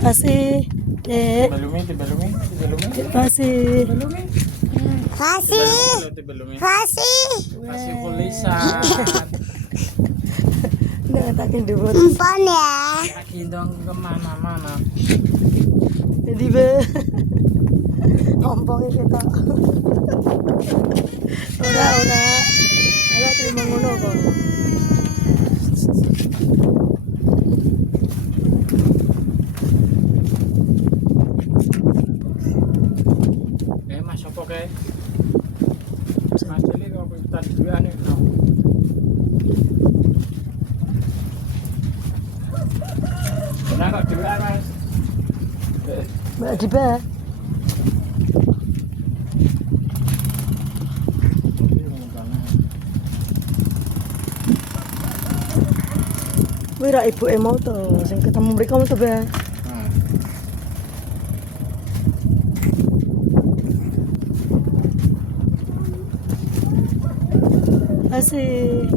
Kasih, Dek. Balumi, balumi, balumi. Kasih. Kasih. Balumi. Kasih. Kasih kulisan. Nggak takin dibut. Empon ya. Kaki dong kemana-mana. Jadi be. Ngompongnya kita. Ora. Ala terima ngono kok. Mas apa kae? Mas ini kok kita dua nih. Nah, kok dua Mas? Mbak Diba. Wira ibu mau tuh, sing ketemu mereka mau tuh be. Asih.